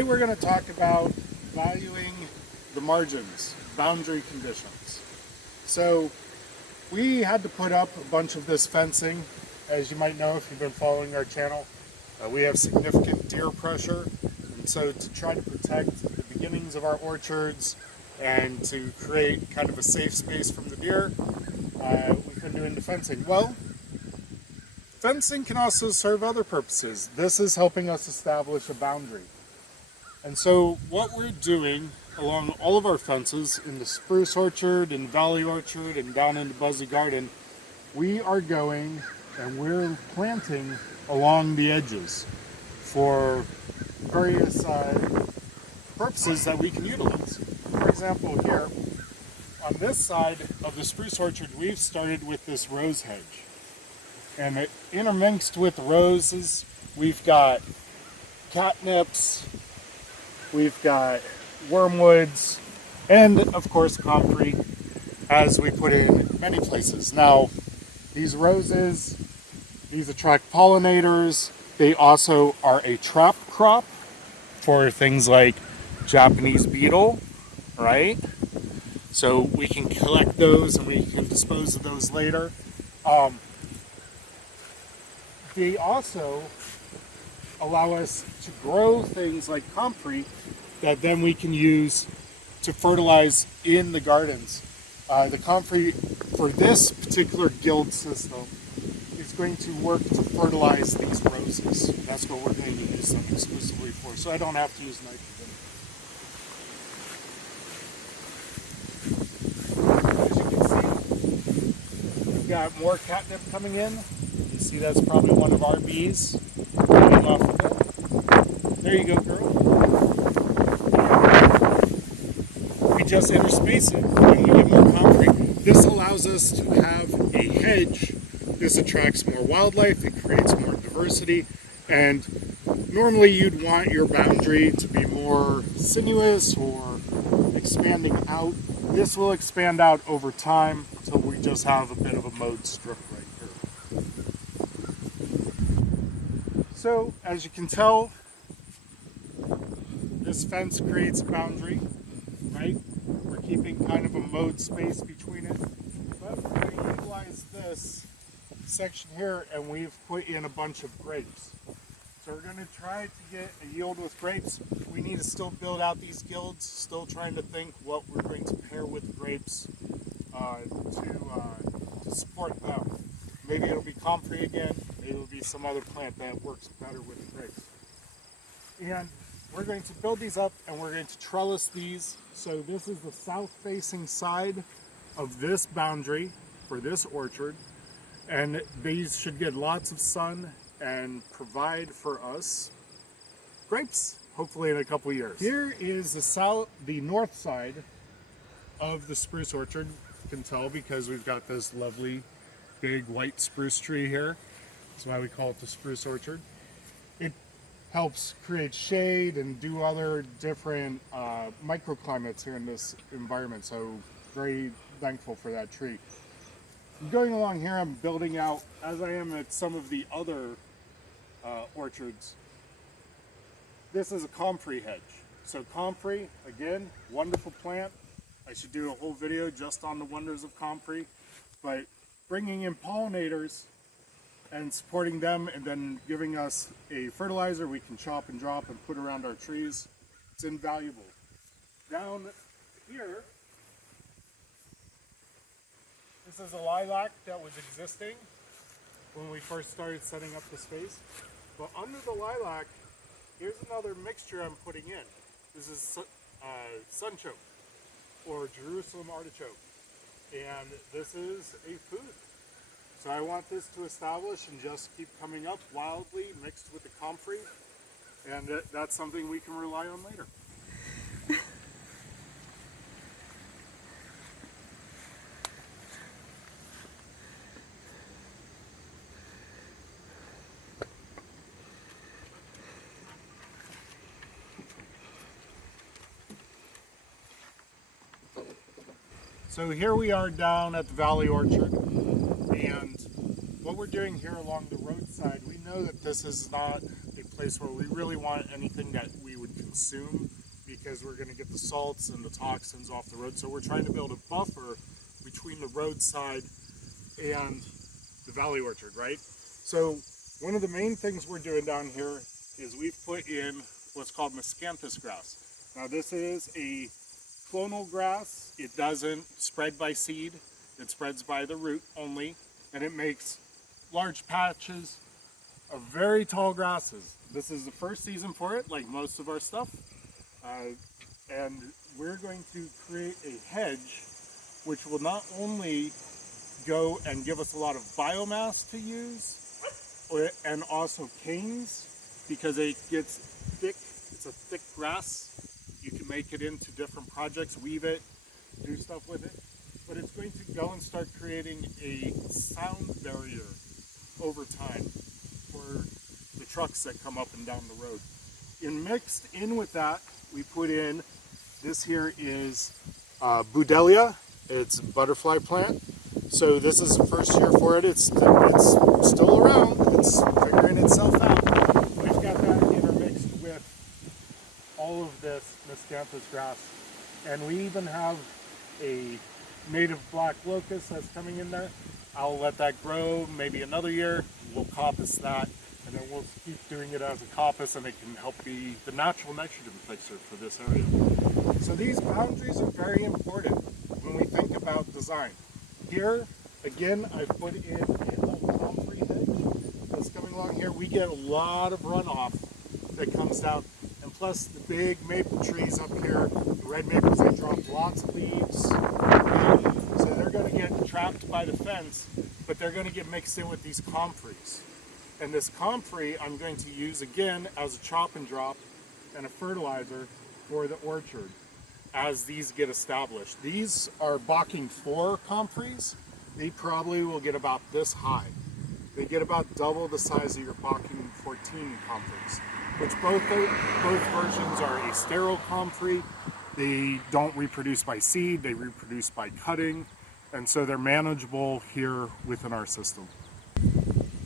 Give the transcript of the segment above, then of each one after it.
Today we're going to talk about valuing the margins, boundary conditions. So we had to put up a bunch of this fencing. As you might know if you've been following our channel, we have significant deer pressure, and so to try to protect the beginnings of our orchards and to create kind of a safe space from the deer, we've been doing the fencing. Well, fencing can also serve other purposes. This is helping us establish a boundary. And so what we're doing along all of our fences in the spruce orchard and valley orchard and down in the Buzzy Garden, we are going and we're planting along the edges for various purposes that we can utilize. For example, here on this side of the spruce orchard, we've started with this rose hedge. And intermixed with the roses, we've got catnips, we've got wormwoods, and of course comfrey, as we put in many places. Now, these roses, these attract pollinators. They also are a trap crop for things like Japanese beetle, right? So we can collect those and we can dispose of those later. They also allow us to grow things like comfrey that then we can use to fertilize in the gardens. The comfrey for this particular guild system is going to work to fertilize these roses. That's what we're going to use them exclusively for, so I don't have to use nitrogen. As you can see, we've got more catnip coming in. You see that's probably one of our bees getting off of it. There you go, girl. We just interspace it and we get more comfrey. This allows us to have a hedge. This attracts more wildlife, it creates more diversity, and normally you'd want your boundary to be more sinuous or expanding out. This will expand out over time until we just have a bit of a mowed strip right here. So, as you can tell, this fence creates a boundary, right? We're keeping kind of a mowed space between it, but we're going to utilize this section here and we've put in a bunch of grapes. So we're going to try to get a yield with grapes. We need to still build out these guilds, still trying to think what we're going to pair with grapes to support them. Maybe it'll be comfrey again, maybe it'll be some other plant that works better with grapes. And we're going to build these up and we're going to trellis these. So this is the south-facing side of this boundary for this orchard. And these should get lots of sun and provide for us grapes, hopefully in a couple years. Here is the north side of the spruce orchard. You can tell because we've got this lovely big white spruce tree here. That's why we call it the spruce orchard. It helps create shade and do other different microclimates here in this environment, so very thankful for that tree. Going along here, I'm building out, as I am at some of the other orchards. This is a comfrey hedge. So comfrey, again, wonderful plant. I should do a whole video just on the wonders of comfrey, but bringing in pollinators and supporting them and then giving us a fertilizer we can chop and drop and put around our trees, it's invaluable. Down here, this is a lilac that was existing when we first started setting up the space. But under the lilac, here's another mixture I'm putting in. This is sunchoke or Jerusalem artichoke. And this is a food. So I want this to establish and just keep coming up wildly mixed with the comfrey. And that's something we can rely on later. So here we are down at the Valley Orchard, and what we're doing here along the roadside, we know that this is not a place where we really want anything that we would consume, because we're going to get the salts and the toxins off the road. So we're trying to build a buffer between the roadside and the valley orchard, right? So one of the main things we're doing down here is we've put in what's called miscanthus grass. Now this is a clonal grass. It doesn't spread by seed, it spreads by the root only, and it makes large patches of very tall grasses. This is the first season for it, like most of our stuff, and we're going to create a hedge which will not only go and give us a lot of biomass to use, and also canes, because it gets thick. It's a thick grass. You can make it into different projects, weave it, do stuff with it, but it's going to go and start creating a sound barrier over time for the trucks that come up and down the road. And mixed in with that, we put in, this here is Budelia. It's a butterfly plant. So this is the first year for it. It's still around. It's figuring itself out. We've got that intermixed with all of this miscanthus grass. And we even have a native black locust that's coming in there. I'll let that grow maybe another year. We'll coppice that, and then we'll keep doing it as a coppice, and it can help be the natural nitrogen fixer for this area. So these boundaries are very important when we think about design. Here, again, I've put in a little comfrey hedge that's coming along here. We get a lot of runoff that comes down, and plus the big maple trees up here, the red maples, they drop lots of leaves, so they're going to get trapped by the fence, but they're going to get mixed in with these comfreys. And this comfrey I'm going to use again as a chop and drop and a fertilizer for the orchard as these get established. These are Bocking 4 comfreys. They probably will get about this high. They get about double the size of your Bocking 14 comfreys, which both versions are a sterile comfrey. They don't reproduce by seed, they reproduce by cutting, and so they're manageable here within our system.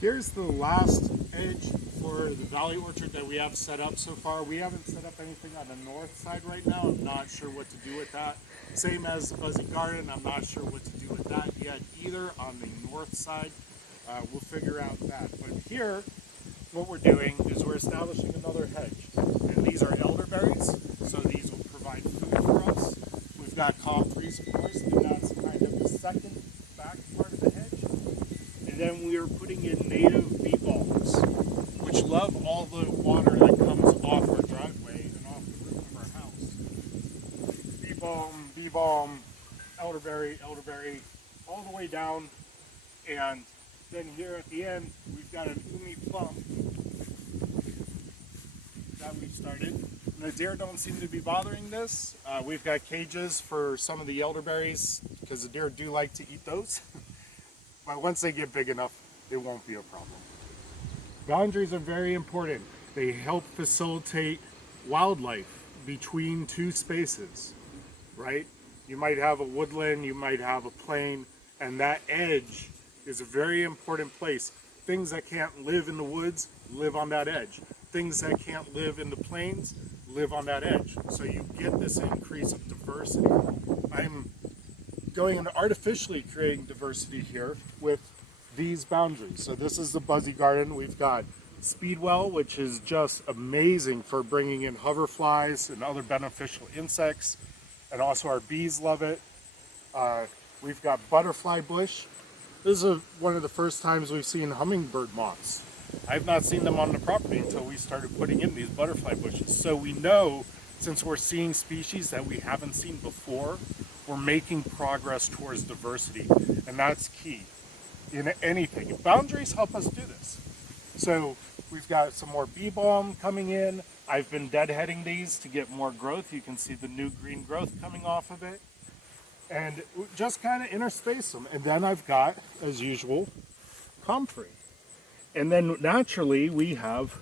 Here's the last edge for the valley orchard that we have set up so far. We haven't set up anything on the north side right now. I'm not sure what to do with that. Same as the Buzzy Garden, I'm not sure what to do with that yet either on the north side. We'll figure out that. But here, what we're doing is we're establishing another hedge. And these are elderberries, so these will provide food for us. We've got comfreys, of course, and that's kind of the second back part of the hedge. And then we are putting in native bee balms, which love all the water that comes off our driveway and off the roof of our house. Bee balm, elderberry, all the way down. And then here at the end, we've got an umi plum that we've started. And the deer don't seem to be bothering this. We've got cages for some of the elderberries because the deer do like to eat those. But once they get big enough, it won't be a problem. Boundaries are very important. They help facilitate wildlife between two spaces, right? You might have a woodland, you might have a plain, and that edge is a very important place. Things that can't live in the woods live on that edge. Things that can't live in the plains live on that edge. So you get this increase of diversity. I'm going and artificially creating diversity here with these boundaries. So this is the Buzzy Garden. We've got Speedwell, which is just amazing for bringing in hoverflies and other beneficial insects, and also our bees love it. We've got butterfly bush. This is one of the first times we've seen hummingbird moths. I've not seen them on the property until we started putting in these butterfly bushes. So we know, since we're seeing species that we haven't seen before, we're making progress towards diversity, and that's key in anything. Boundaries help us do this. So we've got some more bee balm coming in. I've been deadheading these to get more growth. You can see the new green growth coming off of it. And just kind of interspace them. And then I've got, as usual, comfrey. And then naturally we have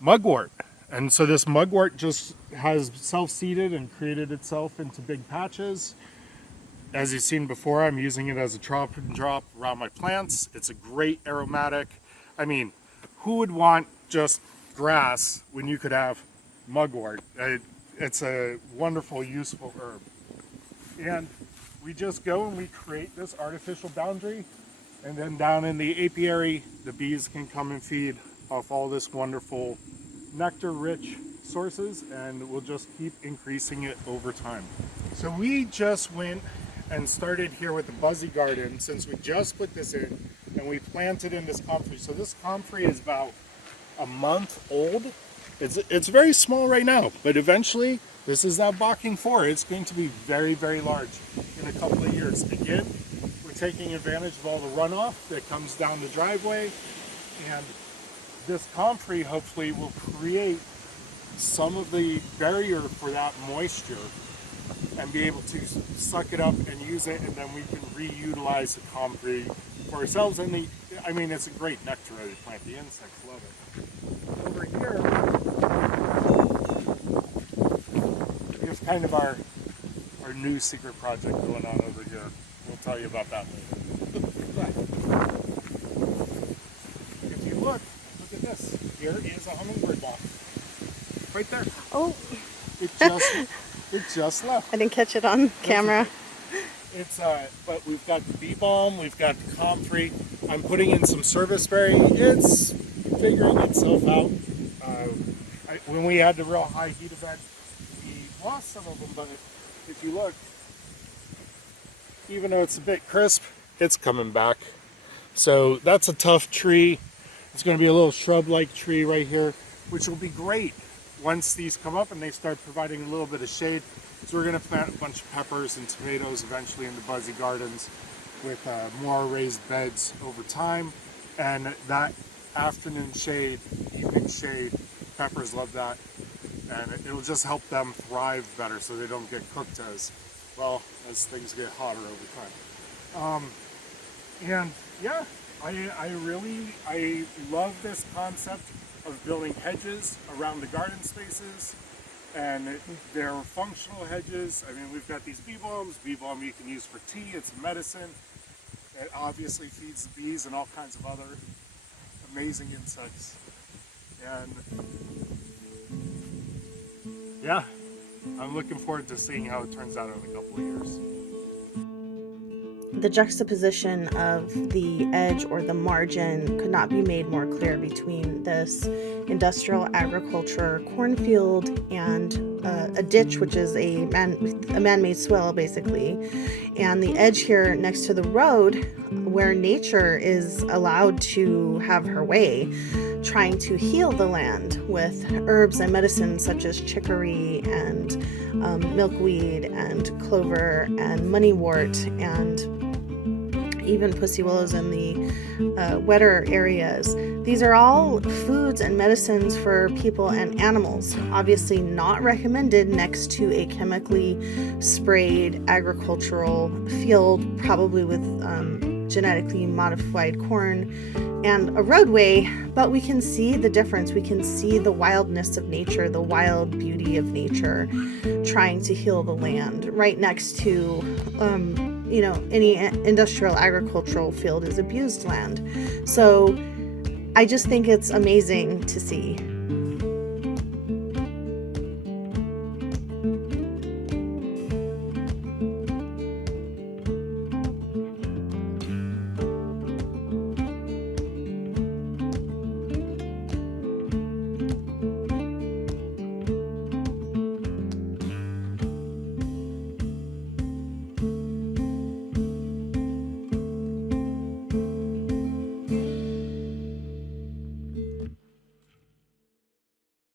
mugwort. And so this mugwort just has self-seeded and created itself into big patches. As you've seen before, I'm using it as a chop and drop around my plants. It's a great aromatic. I mean, who would want just grass when you could have mugwort. It's a wonderful, useful herb. And we just go and we create this artificial boundary, and then down in the apiary, the bees can come and feed off all this wonderful nectar-rich sources, and we'll just keep increasing it over time. So we just went and started here with the Buzzy Garden since we just put this in, and we planted in this comfrey. So this comfrey is about a month old. It's very small right now, but eventually this is that Bocking 4. It's going to be very, very large in a couple of years. Again, we're taking advantage of all the runoff that comes down the driveway, and this comfrey hopefully will create some of the barrier for that moisture and be able to suck it up and use it, and then we can reutilize the comfrey for ourselves. And I mean, it's a great nectar-ready plant. The insects love it. Over here, we have kind of our new secret project going on over here. We'll tell you about that later. But if you look at this. Here is a hummingbird moth. Right there. Oh. It just left. I didn't catch it on camera. It's but we've got the bee balm, we've got the comfrey. I'm putting in some serviceberry. It's figuring itself out. When we had the real high heat event, we lost some of them, but if you look, even though it's a bit crisp, it's coming back. So that's a tough tree. It's going to be a little shrub-like tree right here, which will be great once these come up and they start providing a little bit of shade. So we're going to plant a bunch of peppers and tomatoes eventually in the Buzzy Gardens with more raised beds over time. And that afternoon shade, evening shade, peppers love that. And it'll just help them thrive better so they don't get cooked as well as things get hotter over time. And yeah, I love this concept of building hedges around the garden spaces, and they're functional hedges. I mean, we've got these bee balms. Bee balm you can use for tea. It's medicine. It obviously feeds the bees and all kinds of other amazing insects. And yeah, I'm looking forward to seeing how it turns out in a couple of years. The juxtaposition of the edge or the margin could not be made more clear between this industrial agriculture cornfield and a ditch, which is a man-made swale basically, and the edge here next to the road where nature is allowed to have her way, trying to heal the land with herbs and medicines such as chicory and milkweed and clover and moneywort and even pussy willows in the wetter areas. These are all foods and medicines for people and animals. Obviously not recommended next to a chemically sprayed agricultural field, probably with genetically modified corn and a roadway, but we can see the difference. We can see the wildness of nature, the wild beauty of nature trying to heal the land right next to any industrial agricultural field is abused land. So I just think it's amazing to see.